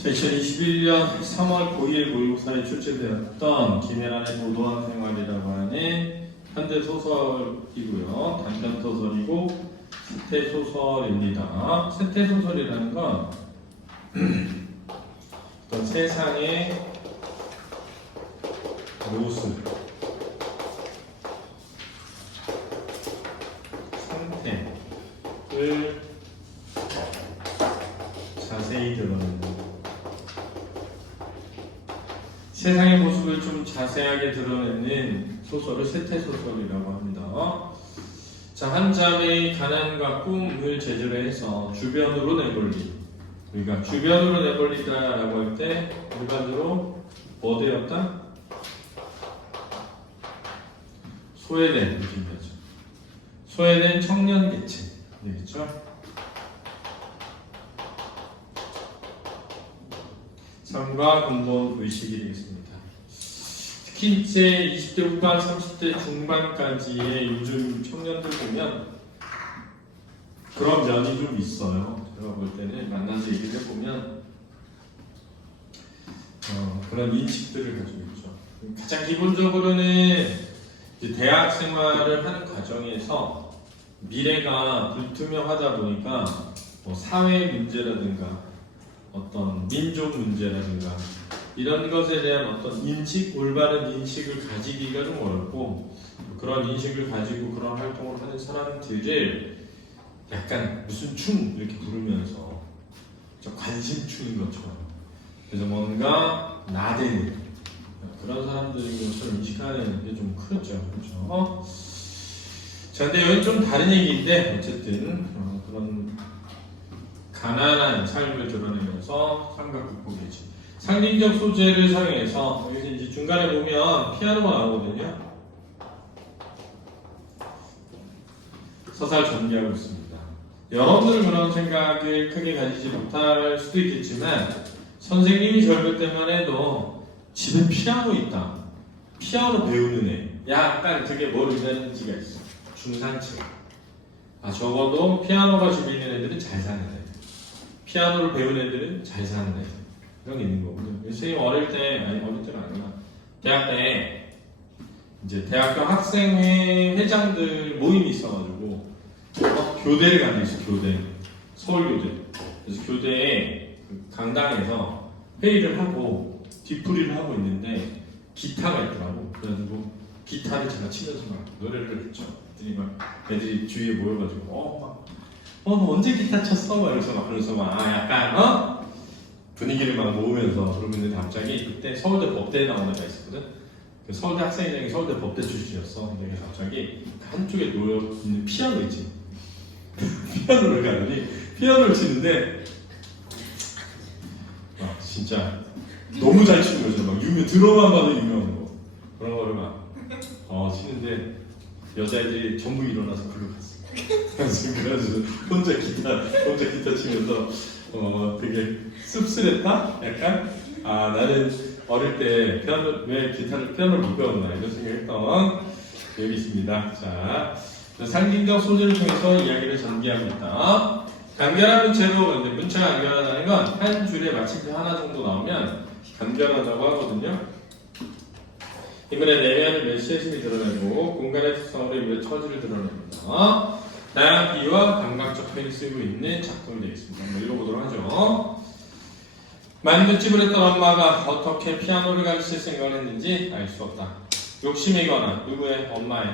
2021년 3월 9일 모의고사에 출제되었던 김혜란의 도도한 생활이라고 하는 현대소설이고요. 단편소설이고 세태소설입니다. 세태소설이라는 건 어떤 세상의 모습, 상태를 자세히 드러내는, 세상의 모습을 좀 자세하게 드러내는 소설을 세태소설이라고 합니다. 자, 한 자매의 가난과 꿈을 제재로 해서 주변으로 내몰리, 우리가 주변으로 내몰리다라고 할 때 일반적으로 뭐 되었다? 소외된 느낌이죠. 소외된 청년 계층 되겠죠? 삶과 근본 의식이 되겠습니다. 특히 이제 20대 후반, 30대 중반까지의 요즘 청년들 보면 그런 면이 좀 있어요. 제가 볼 때는 만나서 얘기를 해보면 그런 인식들을 가지고 있죠. 가장 기본적으로는 이제 대학 생활을 하는 과정에서 미래가 불투명하다 보니까 뭐 사회 문제라든가 어떤 민족 문제라든가 이런 것에 대한 어떤 인식, 올바른 인식을 가지기가 좀 어렵고, 그런 인식을 가지고 그런 활동을 하는 사람들을 약간 무슨 충 이렇게 부르면서 저 관심충인 것처럼, 그래서 뭔가 나대는 그런 사람들인 것을 인식하는 게 좀 크죠. 그렇죠? 자, 근데 여기 좀 다른 얘기인데 어쨌든 그런 가난한 삶을 드러내면서 삶과 극복이지. 상징적 소재를 사용해서, 여기서 이제 중간에 보면 피아노가 나오거든요. 서사를 전개하고 있습니다. 여러분들은 그런 생각을 크게 가지지 못할 수도 있겠지만, 선생님이 젊을 때만 해도 집에 피아노 있다, 피아노 배우는 애, 약간 그게 뭘 의미하는지가 있어. 중산층. 적어도 피아노가 집에 있는 애들은 잘 사는 애, 피아노를 배운 애들은 잘 사는 애, 이런 게 있는 거거든요. 선생님 어릴 때, 아니 어릴 때는 아니라 대학 때 이제 대학교 학생회 회장들 모임이 있어가지고 교대를 가는 게 있어. 교대, 서울교대. 그래서 교대에 그 강당에서 회의를 하고 뒤풀이를 하고 있는데 기타가 있더라고. 그래가지고 기타를 제가 치면서 막 노래를 했죠. 애들이 주위에 모여가지고 너 언제 기타 쳤어? 그러면서 막 약간 분위기를 막 모으면서 그러고 있는데 갑자기 그때 서울대 법대에 나온 애가 있었거든. 그 서울대 학생회장이 서울대 법대 출신이었어. 근데 갑자기 한쪽에 놓여 있는 피아노 있지. 피아노를 가더니 피아노를 치는데 진짜 너무 잘 치는 거죠. 막 드럼만 봐도 유명한 거, 그런 거를 막 치는데 여자애들이 전부 일어나서 글로 갔어. 그래서 혼자 기타 치면서 되게 씁쓸했다? 약간? 나는 어릴 때 왜 피아노를 못 배웠나 이런 생각했던 기억이 있습니다. 자, 상징적 소재를 통해서 이야기를 전개하고 있다. 간결한 문체로, 문체가 간결하다는 건 한 줄에 마침표 하나 정도 나오면 간결하다고 하거든요. 인물의 내면을 메시지를 드러내고 공간의 특성으로 인물의 처지를 드러냅니다. 다양한 비유와 감각적 표현이 쓰이고 있는 작품이 되겠습니다. 한번 읽어보도록 하죠. 만둣집을 했던 엄마가 어떻게 피아노를 가르칠 생각을 했는지 알 수 없다. 욕심이거나 누구의 엄마의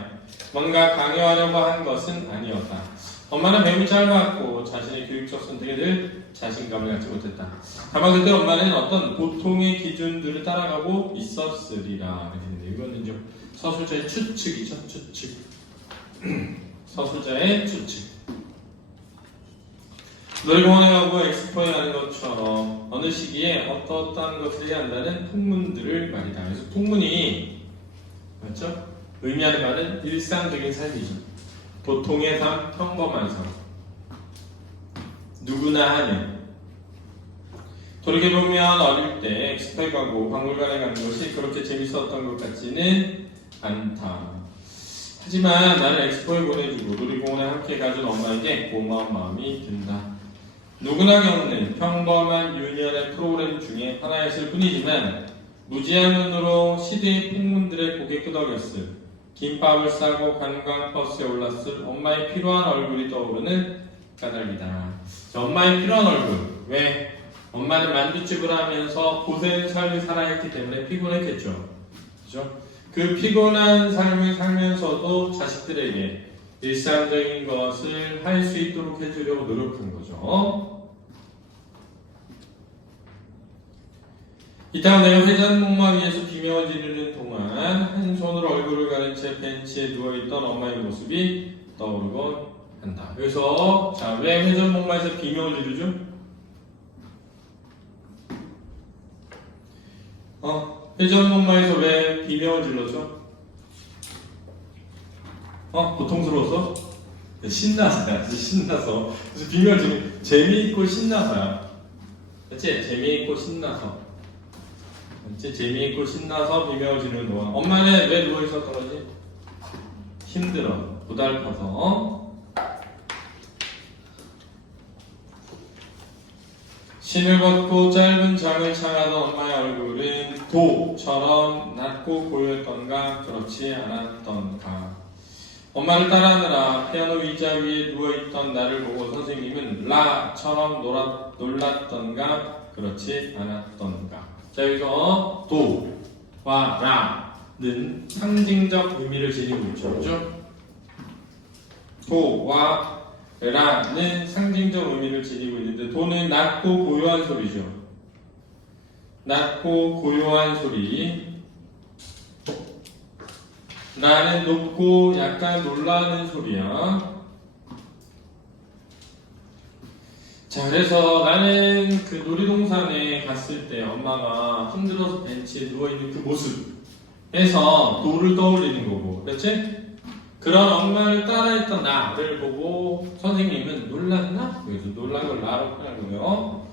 뭔가 강요하려고 한 것은 아니었다. 엄마는 배움이 짧았고 자신의 교육적 선택에 늘 자신감을 갖지 못했다. 다만 그때 엄마는 어떤 보통의 기준들을 따라가고 있었으리라. 이거는 좀 서술자의 추측이죠. 추측. 서술자의 추측. 놀이공원에 가고 엑스포에 가는 것처럼 어느 시기에 어떠한 것을 해야 한다는 풍문들을 말이다. 그래서 풍문이 맞죠? 의미하는 바는 일상적인 삶이죠. 보통의 삶, 평범한 삶. 누구나 하는. 돌이켜보면 어릴 때 엑스포에 가고 박물관에 가는 것이 그렇게 재밌었던 것 같지는 않다. 하지만 나는 엑스포에 보내주고 놀이공원에 함께 가준 엄마에게 고마운 마음이 든다. 누구나 겪는 평범한 유년의 프로그램 중에 하나였을 뿐이지만 무지한 눈으로 시대의 풍문들의 고개 끄덕였을 김밥을 싸고 관광버스에 올랐을 엄마의 피로한 얼굴이 떠오르는 까닭이다. 자, 엄마의 피로한 얼굴. 왜? 엄마는 만두집을 하면서 고된 삶을 살아야 했기 때문에 피곤했겠죠. 그죠? 그 피곤한 삶을 살면서도 자식들에게 일상적인 것을 할 수 있도록 해주려고 노력한 거죠. 이따가 내가 회전목마 위에서 비명을 지르는 동안 한 손으로 얼굴을 가린 채 벤치에 누워있던 엄마의 모습이 떠오르곤 한다. 그래서 자, 왜 회전목마에서 비명을 지르죠? 회전목마에서 왜 비명을 질렀죠? 고통스러워서? 신나서야. 신나서. 그래서 비명을 지르 재미있고 신나서야. 그치? 재미있고 신나서. 그치? 재미있고 신나서 비명을 지르는 동안 엄마는 왜 누워있었던 거지? 힘들어. 고달퍼서. 신을 벗고 짧은 잠을 청하던 엄마의 얼굴은 도처럼 낮고 고요했던가 그렇지 않았던가. 엄마를 따라하느라 피아노 의자 위에 누워있던 나를 보고 선생님은 라처럼 놀랐던가 그렇지 않았던가. 자, 여기서 도와 라는 상징적 의미를 지니고 있죠. 그죠? 도와 라는 상징적 의미를 지니고 있는데 도는 낮고 고요한 소리죠. 낮고 고요한 소리. 라는 높고 약간 놀라는 소리야. 자, 그래서 나는 그 놀이동산에 갔을 때 엄마가 힘들어서 벤치에 누워있는 그 모습에서 도를 떠올리는 거고, 그렇지? 그런 엄마를 따라했던 나를 보고 선생님은 놀랐나? 여기서 놀란 걸 나로 표현하고요.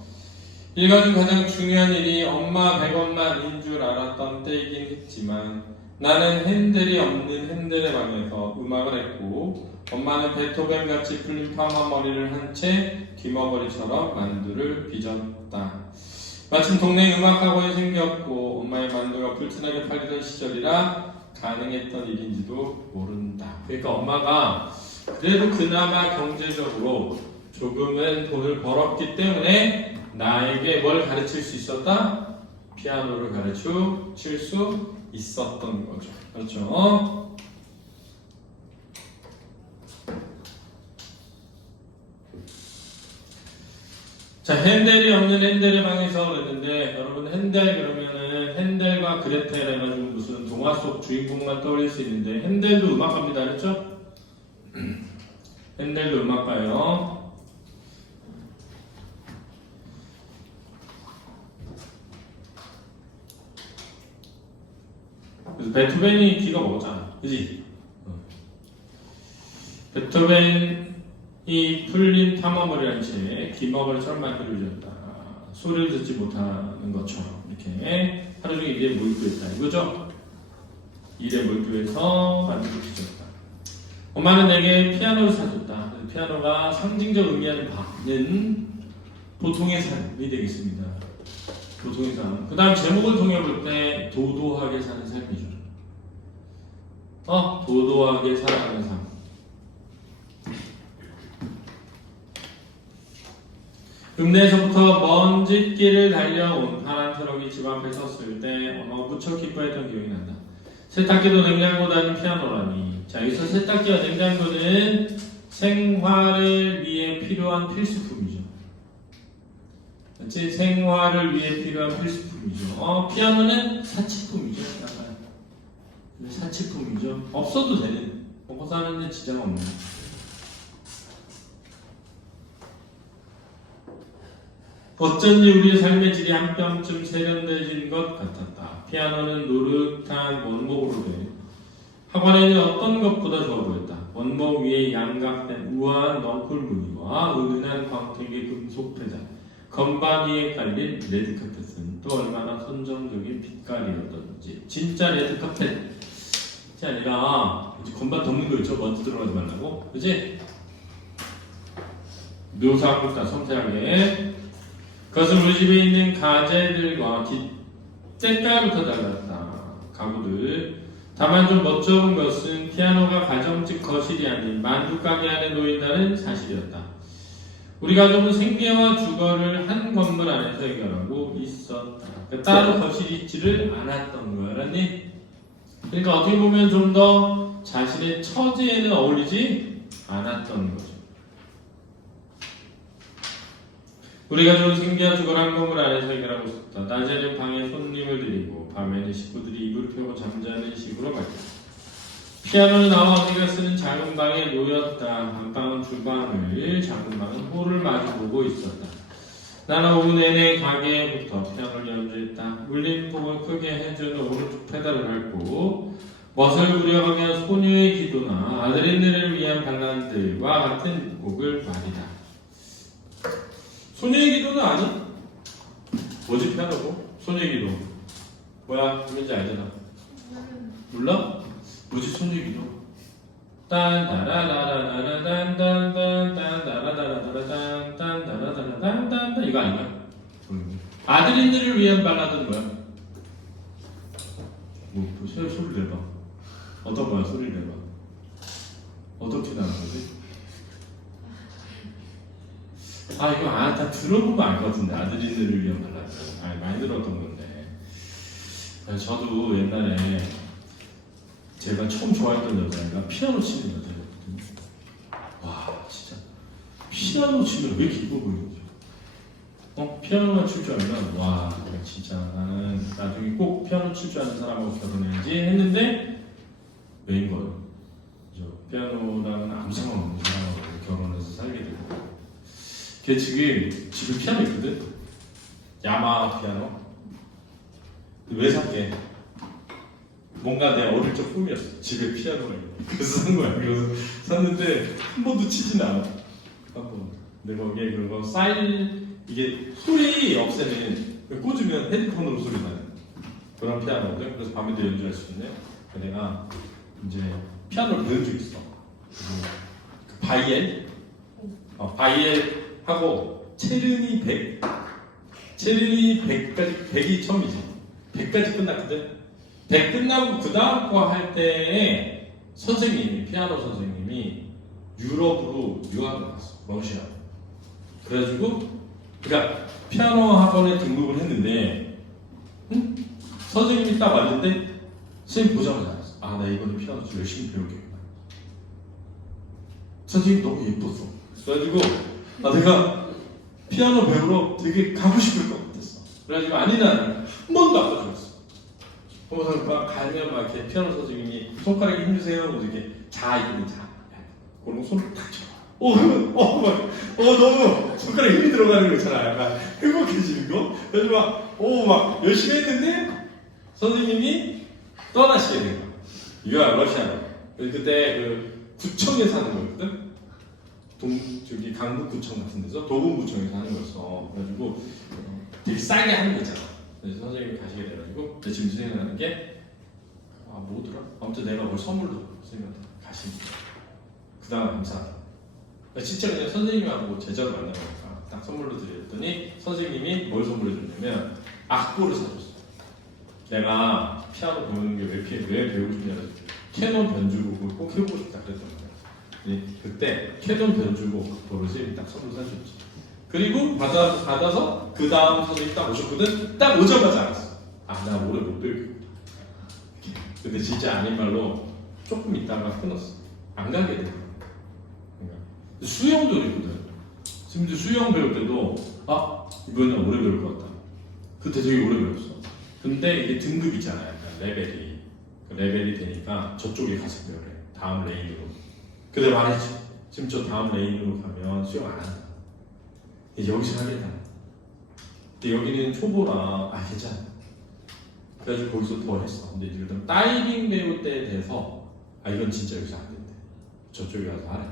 일과 중 가장 중요한 일이 엄마 100원만인 줄 알았던 때이긴 했지만 나는 핸들이 없는 핸들의 방에서 음악을 했고 엄마는 베토벤같이 풀린 파마 머리를 한 채 귀머거리처럼 만두를 빚었다. 마침 동네에 음악학원이 생겼고 엄마의 만두가 불티나게 팔리던 시절이라 가능했던 일인지도 모른다. 그러니까 엄마가 그래도 그나마 경제적으로 조금은 돈을 벌었기 때문에 나에게 뭘 가르칠 수 있었다? 피아노를 가르칠 수 있었던 거죠. 그렇죠? 자, 핸델이 없는 핸델의 방에서 그랬는데 여러분 핸델 그러면은 핸델과 그레텔 해가지고 무슨 동화 속 주인공만 떠올릴 수 있는데 핸델도 음악가입니다. 그렇죠? 핸델도 음악가예요. 그래서 베토벤이 귀가 먹었잖아. 그지? 베토벤이 풀린 탐험을 한 채 귀머거리처럼 만두를 빚었다. 소리를 듣지 못하는 것처럼 이렇게 하루 종일 일에 몰두했다. 이거죠? 일에 몰두해서 만두를 빚었다. 엄마는 내게 피아노를 사줬다. 피아노가 상징적 의미하는 바는 보통의 삶이 되겠습니다. 보통의 삶. 그 다음 제목을 통해 볼 때 도도하게 사는 삶이죠. 도도하게 살아가는 삶. 읍내에서부터 먼 뒷길을 달려온 파란 트럭이 집 앞에 섰을 때 엄마가 무척 기뻐했던 기억이 난다. 세탁기도 냉장고다는 피아노라니. 자, 여기서 세탁기와 냉장고는 생활을 위해 필요한 필수품이죠. 그치? 생활을 위해 필요한 필수품이죠. 피아노는 사치품이죠. 약간 사치품이죠. 없어도 되는, 먹고 사는데 지장 없는. 어쩐지 우리의 삶의 질이 한 뼘쯤 세련돼진 것 같았다. 피아노는 노릇한 원목으로 돼 학원에는 어떤 것보다 좋아 보였다. 원목 위에 양각된 우아한 넝쿨 무늬와 은은한 광택의 금속 페달, 건반 위에 깔린 레드카펫은 또 얼마나 선정적인 빛깔이었던지. 진짜 레드카펫이 아니라 건반 덮는 거 있죠? 먼지 들어가지 말라고, 그지? 묘사합니다. 섬세하게. 그것은 우리 집에 있는 가재들과 때깔부터 달랐다. 가구들. 다만 좀 멋쩍은 것은 피아노가 가정집 거실이 아닌 만두가게 안에 놓인다는 사실이었다. 우리 가족은 생계와 주거를 한 건물 안에서 해결하고 있었다. 그러니까 따로 거실이 있지를 않았던 거야. 알았니? 그러니까 어떻게 보면 좀 더 자신의 처지에는 어울리지 않았던 거죠. 우리 가족은 생계와 주거를 한 건물 안에서 해결하고 있었다. 낮에는 방에 손님을 들이고 밤에는 식구들이 이불을 펴고 잠자는 식으로 말이다. 피아노는 나와 언니가 쓰는 작은 방에 놓였다. 안방은 주방을, 작은 방은 홀을 마주보고 있었다. 나는 오후 내내 가게부터 피아노를 연주했다. 울림통을 크게 해주는 오른쪽 페달을 밟고 멋을 부려가며 소녀의 기도나 아드레날을 위한 발라드와 같은 곡을 말이다. 소녀의 기도는 아니? 뭐지 피아노고? 소녀의 기도 뭐야? 뭔지 알잖아. 몰라? 뭐지 소녀의 기도? 딴따라라라라란딴딴따라라라라란딴따라라라란딴따라라라란딴 이거 아닌가? 아드린들을 위한 발라드는 뭐야? 뭐 소리를 내봐. 어떤 거야? 소리를 내봐. 어떻게 나는 거지? 아 이거 다 들어보면 알 것 같은데 아드린들을 위한 발라드. 많이 들었던 건데. 저도 옛날에 제가 처음 좋아했던 여자애가 피아노 치는 여자였거든요. 와 진짜 피아노 치면 왜 이렇게 이뻐 보이는지. 피아노만 칠 줄 알면 와 진짜 나는 나중에 꼭 피아노 칠 줄 아는 사람하고 결혼해야지 했는데 왜인 거예요? 피아노랑은 아무 상관없는 사람하고 결혼해서 살게 되고 걔 지금 집에 피아노 있거든? 야마 피아노. 왜 샀게? 뭔가 내 어릴 적 꿈이었어. 집에 피아노가 있는. 그래서 산 거야. 그래서 샀는데 한 번도 치진 않아. 한 번. 근데 거기에 그런 거 이게 소리 없애는 꽂으면 헤드폰으로 소리 나는 그런 피아노거든. 그래서 밤에도 연주할 수 있는. 내가 이제 피아노를 배운 적 있어. 그 바이엘 하고 체르니 100 100까지 100이 처음이지. 100까지 끝났거든. 100 끝나고 그 다음 거 할 때에 피아노 선생님이 유럽으로 유학을 갔어. 러시아. 그래가지고 그러니까 피아노 학원에 등록을 했는데 선생님이 딱 왔는데 선생님 보자마자 알았어. 나 이번에 피아노 좀 열심히 배우겠구나. 선생님이 너무 예뻤어. 그래가지고 내가 피아노 배우러 되게 가고 싶을 것 같았어. 그래가지고 나는 한 번도 안 가져갔어. 막 가면 막 이렇게 피아노 선생님이 손가락에 힘주세요. 뭐 이렇게 있거든. 그런 거 손을 탁 쳐. 너무 손가락에 힘이 들어가는 거 있잖아. 약간 행복해지는 거. 그래서 막 열심히 했는데 선생님이 떠나시게 된 거야. 이거 러시아로. 그때 그 구청에서 하는 거였거든. 저기 강북구청 같은 데서 도봉구청에서 하는 거였어. 그래가지고 되게 싸게 하는 거 있잖아. 그래서 선생님이 가시게 돼가지고 지금 생각나는 게 뭐더라? 아무튼 내가 뭘 선물로 선생님한테 가시는 거야. 그 다음 감사하다. 진짜 그냥 선생님하고 제자로 만난 거니까 딱 선물로 드렸더니 선생님이 뭘 선물해 줬냐면 악보를 사줬어. 내가 피아노 배우는 게 왜 배우고 싶냐면 캐논 변주곡을 꼭 해보고 싶다 그랬던 거야. 그때 캐논 변주곡 악보를 선생님이 딱 선물로 사줬지. 그리고 받아서 그 다음 선생님이 딱 오셨거든. 딱 오자마자 알았어. 나 오래 못 배우겠구나. 근데 진짜 아닌 말로 조금 있다가 끊었어. 안 가게 돼. 수영도 있거든. 지금 수영 배울 때도 이번엔 오래 배울 것 같다. 그때 되게 오래 배웠어. 근데 이게 등급 있잖아요. 레벨이 되니까 저쪽에 가서 배우래. 다음 레인으로. 근데 말했지. 지금 저 다음 레인으로 가면 수영 안 한다. 여기서 하겠다. 근데 여기는 초보라 괜찮아. 그래가지고 거기서 더 했어. 근데 일단 다이빙 배울 때에 대해서 이건 진짜 여기서 안 된대. 저쪽에 가서 하래.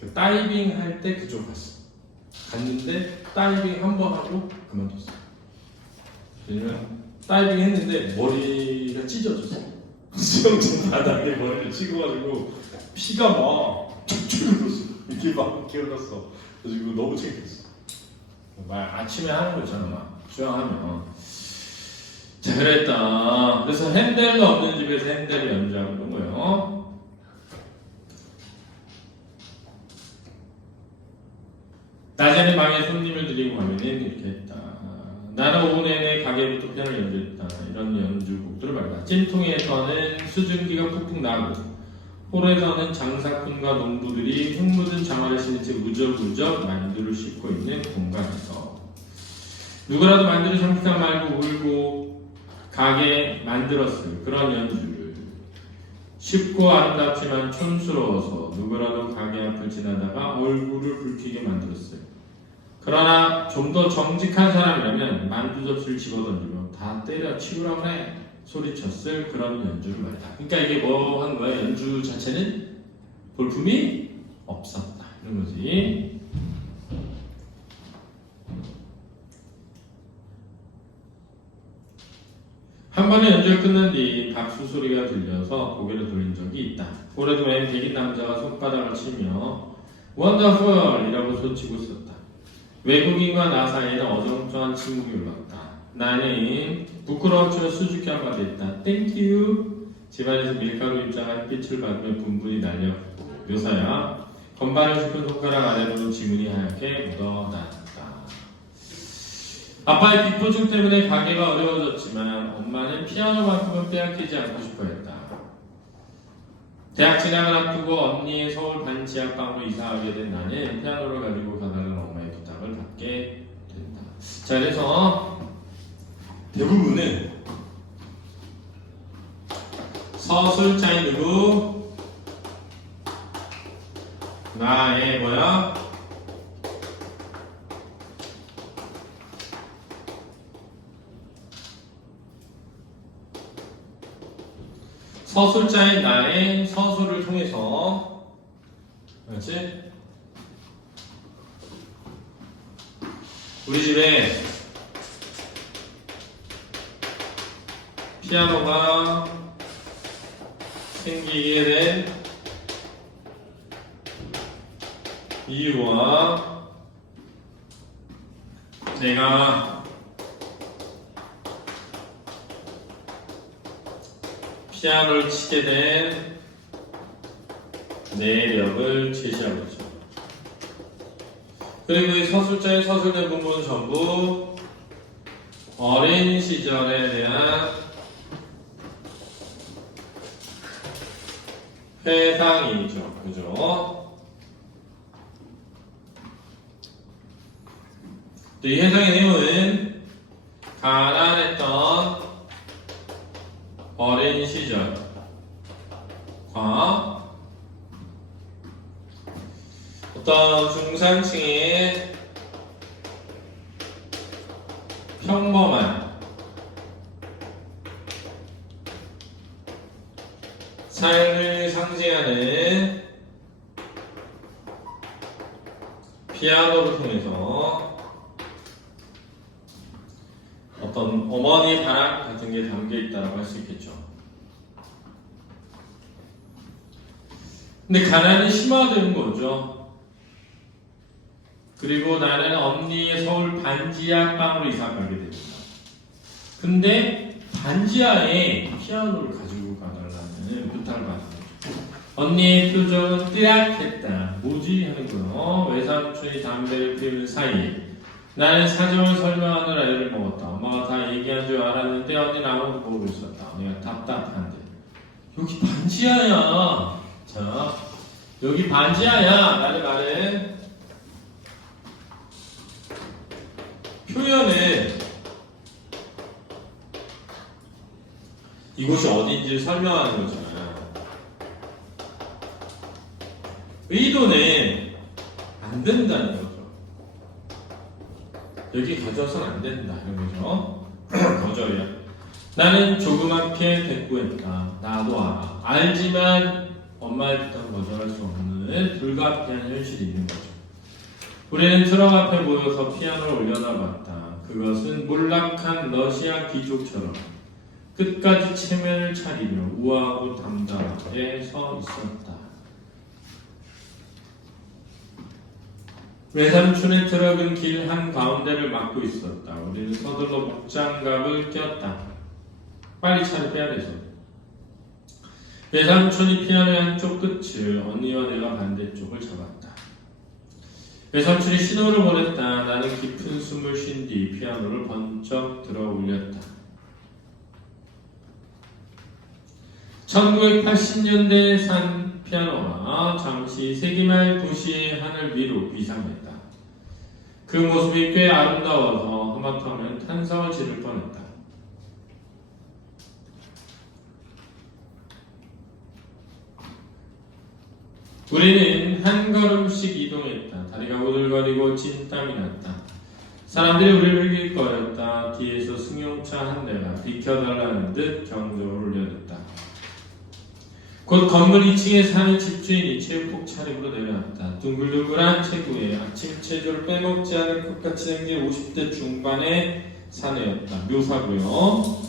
그 다이빙 할 때 그쪽 갔는데 다이빙 한 번 하고 그만뒀어. 왜냐면 다이빙 했는데 머리가 찢어졌어. 수영장 바닥에 머리를 찍어가지고 피가 막 쭉쭉 흘렀어. 이렇게 막 이렇게 흘렀어. 그래서 이거 너무 창피했어. 말 아침에 하는 거잖아, 막 수영하면. 자, 그랬다. 그래서 핸들도 없는 집에서 핸들을 연주하는 거예요. 낮에는 방에 손님을 드리고 가면 이렇게 했다. 나는 오후 내내 가게부터 피아노를 연주했다. 이런 연주곡들을 말이다. 찜통에서는 수증기가 푹푹 나고 홀에서는 장사꾼과 농부들이 흙 묻은 장화를 신은 채 우적우적 만두를 씻고 있는 공간에서 누구라도 만두를 삼키다 말고 울고 가게 만들었을 그런 연주를 쉽고 아름답지만 촌스러워서 누구라도 가게 앞을 지나다가 얼굴을 붉히게 만들었어요. 그러나 좀 더 정직한 사람이라면 만두 접시를 집어던지며 다 때려치우라 그래 소리쳤을 그런 연주를 말이다. 그러니까 이게 뭐 하는 거야? 연주 자체는 볼품이 없었다 이런 거지. 한 번의 연주가 끝난 뒤 박수 소리가 들려서 고개를 돌린 적이 있다. 오래도엔 백인 남자가 손바닥을 치며 원더풀! 이라고 소치고 있었다. 외국인과 나 사이에는 어정쩡한 침묵이 흘렀다. 나는 부끄러워서 수줍게 한마디 했다. 땡큐. 집안에서 밀가루 입자가 햇빛을 받으며 분분히 날려 묘사야. 건반을 짚은 손가락 아래로는 지문이 하얗게 묻어났다. 아빠의 빚보증 때문에 가게가 어려워졌지만 엄마는 피아노만큼은 빼앗기지 않고 싶어했다. 대학 진학을 앞두고 언니의 서울 반지하방으로 이사하게 된 나는 피아노를 가지고 가달라는 엄마의 부탁을 받게 된다. 자, 그래서 대부분은 서술자인 누구? 나의 뭐야? 서술자인 나의 서술을 통해서 그렇지? 우리 집에 피아노가 생기게 된 이유와 내가 피아노를 치게 된 내력을 제시하고 있죠. 그리고 이 서술자의 서술된 부분은 전부 어린 시절에 대한 회상이죠. 그죠? 이 회상의 내용은 가난했던 어린 시절과 어떤 중산층의 평범한 삶을 상징하는 피아노를 통해서 어떤 어머니 바람 같은 게 담겨 있다고 할 수 있겠죠. 근데 가난이 심화되는 거죠. 그리고 나는 언니의 서울 반지하 방으로 이사 가게 됩니다. 근데 반지하에 피아노를 가지고 가달라는 부탁을 받는 거죠. 언니의 표정은 뜨악했다. 뭐지? 하는 거예요. 외삼촌이 담배를 피우는 사이에 나는 사정을 설명하느라 애를 먹었다. 엄마가 다 얘기한 줄 알았는데 언니는 아무것도 모르고 있었다. 내가 답답한데 여기 반지하야. 자, 여기 반지하야. 나는 말은 표현은 이곳이 어딘지 설명하는 거잖아요. 의도는 안 된다는 거죠. 여기 가져와서는 안 된다 이런 거죠. 거절이야. 나는 조그맣게 대꾸했다. 나도 알아. 알지만 엄마의 부탁을 거절할 수 없는 불가피한 현실이 있는 거죠. 우리는 트럭 앞에 모여서 피아노를 올려다봤다. 그것은 몰락한 러시아 귀족처럼 끝까지 체면을 차리며 우아하고 담담하게 서 있었다. 외삼촌의 트럭은 길 한가운데를 막고 있었다. 우리는 서둘러 목장갑을 꼈다. 빨리 차를 빼야 돼서. 외삼촌이 피아노의 한쪽 끝을, 언니와 내가 반대쪽을 잡았다. 외삼촌이 신호를 보냈다. 나는 깊은 숨을 쉰 뒤 피아노를 번쩍 들어 올렸다. 1980년대에 산 피아노가 잠시 세기말 도시의 하늘 위로 비상했다. 그 모습이 꽤 아름다워서 하마터면 탄성을 지를 뻔했다. 우리는 한 걸음씩 이동했다. 다리가 오들거리고 진땀이 났다. 사람들이 우리를 힐거렸다. 뒤에서 승용차 한 대가 비켜달라는 듯 경적을 울려댔다. 곧 건물 2층에 사는 집주인이 체육복 차림으로 내려왔다. 둥글둥글한 체구에 아침 체조를 빼먹지 않을 것 같이 생긴 50대 중반의 사내였다. 묘사고요.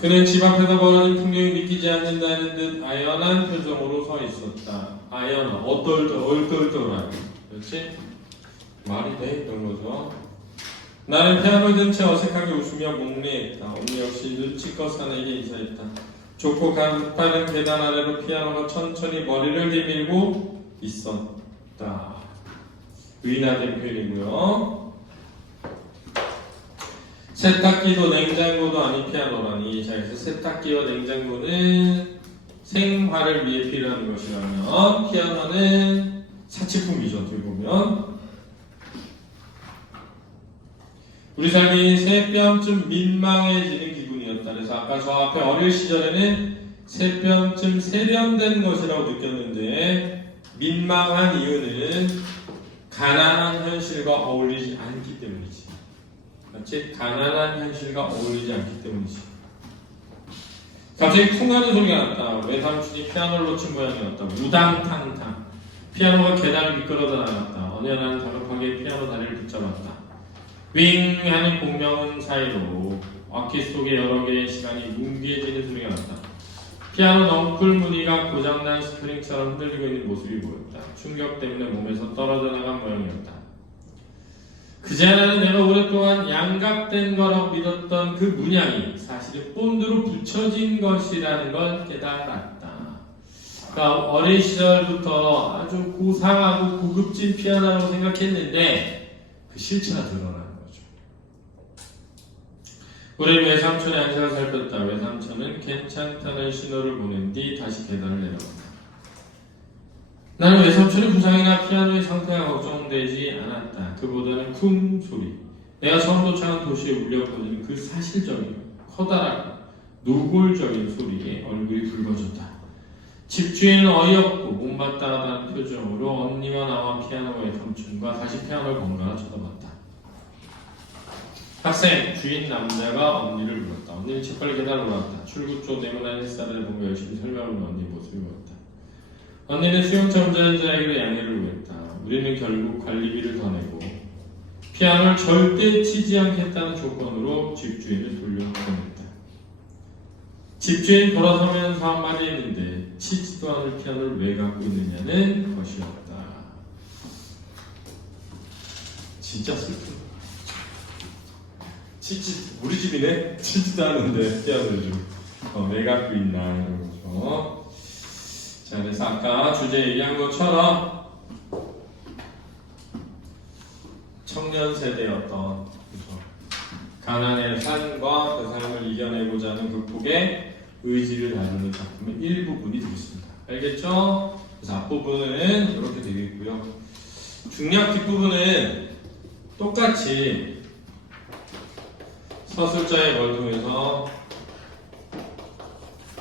그는 집 앞에서 벌어진 풍경이 믿기지 않는다는 듯 아연한 표정으로 서 있었다. 아연한, 얼떨떨한. 그렇지? 말이 돼? 그런 거죠. 나는 피아노를 든 채 어색하게 웃으며 목례했다. 언니 역시 눈치껏 사내에게 인사했다. 좁고 가파른 계단 아래로 피아노가 천천히 머리를 내밀고 있었다. 의인화된 표현이고요. 세탁기도 냉장고도 아닌 피아노라니. 자, 그래서 세탁기와 냉장고는 생활을 위해 필요한 것이라면 피아노는 사치품이죠. 어떻게 보면 우리 삶이 새뼘쯤 민망해지는 기분이었다. 그래서 아까 저 앞에 어릴 시절에는 새뼘쯤 세련된 것이라고 느꼈는데 민망한 이유는 가난한 현실과 어울리지 않기 때문이지. 맞지? 가난한 현실과 어울리지 않기 때문이지. 갑자기 쿵 하는 소리가 났다. 외삼촌이 피아노를 놓친 모양이었다. 우당탕탕. 피아노가 계단을 미끄러져 나갔다. 어느 날 다급하게 피아노 다리를 붙잡았다. 윙 하는 공명 사이로 악기 속에 여러 개의 시간이 뭉개지는 소리가 났다. 피아노 넝쿨 무늬가 고장난 스프링처럼 흔들리고 있는 모습이 보였다. 충격 때문에 몸에서 떨어져 나간 모양이었다. 그제 나는 내가 오랫동안 양갑된 거라고 믿었던 그 문양이 사실은 본드로 붙여진 것이라는 걸 깨달았다. 그러니까 어린 시절부터 아주 고상하고 고급진 피아노라고 생각했는데 그 실체가 드러나는 거죠. 우리는 외삼촌의 안색을 살폈다. 외삼촌은 괜찮다는 신호를 보낸 뒤 다시 계단을 내려갔다. 나는 외삼촌의 부상이나 피아노의 상태가 걱정되지 않았다. 그보다는 쿵 소리. 내가 처음 도착한 도시에 울려 퍼지는 그 사실적인, 커다랗고 노골적인 소리에 얼굴이 붉어졌다. 집주인은 어이없고 못마땅하다는 표정으로 언니와 나와 피아노의 삼촌과 다시 피아노를 번갈아 쳐다봤다. 학생, 주인 남자가 언니를 불렀다. 언니는 재빨리 계단을 올랐다. 출구 쪽 네모난 햇살을 보며 열심히 설명하는 언니 모습이 보였다. 언니는 수용차 운전자에게도 양해를 구했다. 우리는 결국 관리비를 더 내고 피아노를 절대 치지 않겠다는 조건으로 집주인을 돌려보냈다. 집주인 돌아서면서 한마디 했는데 치지도 않을 피아노를 왜 갖고 있느냐는 것이었다. 진짜 슬픈. 우리 집이네? 치지도 않은데 피아노를 좀 왜 갖고 있나 이런 거죠. 자, 그래서 아까 주제 얘기한 것처럼 청년 세대의 어떤 가난의 삶과 그 삶을 이겨내고자 하는 극복의 의지를 다루는 작품의 일부분이 되겠습니다. 알겠죠? 그래서 앞부분은 이렇게 되겠고요. 중략 뒷부분은 똑같이 서술자의 걸 통해서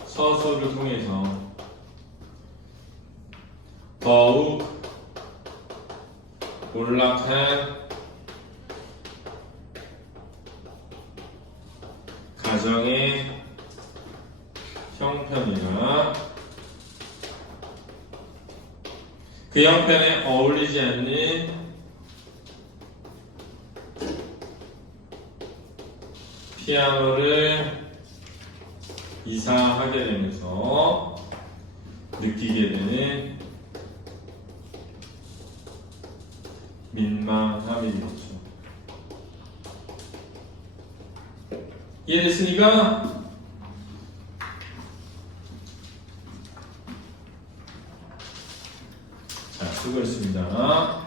서술을 통해서 더욱 몰락한 가정의 형편이나 그 형편에 어울리지 않는 피아노를 이사하게 되면서 느끼게 되는 민망함이겠죠. 이해됐으니까 자, 수고했습니다.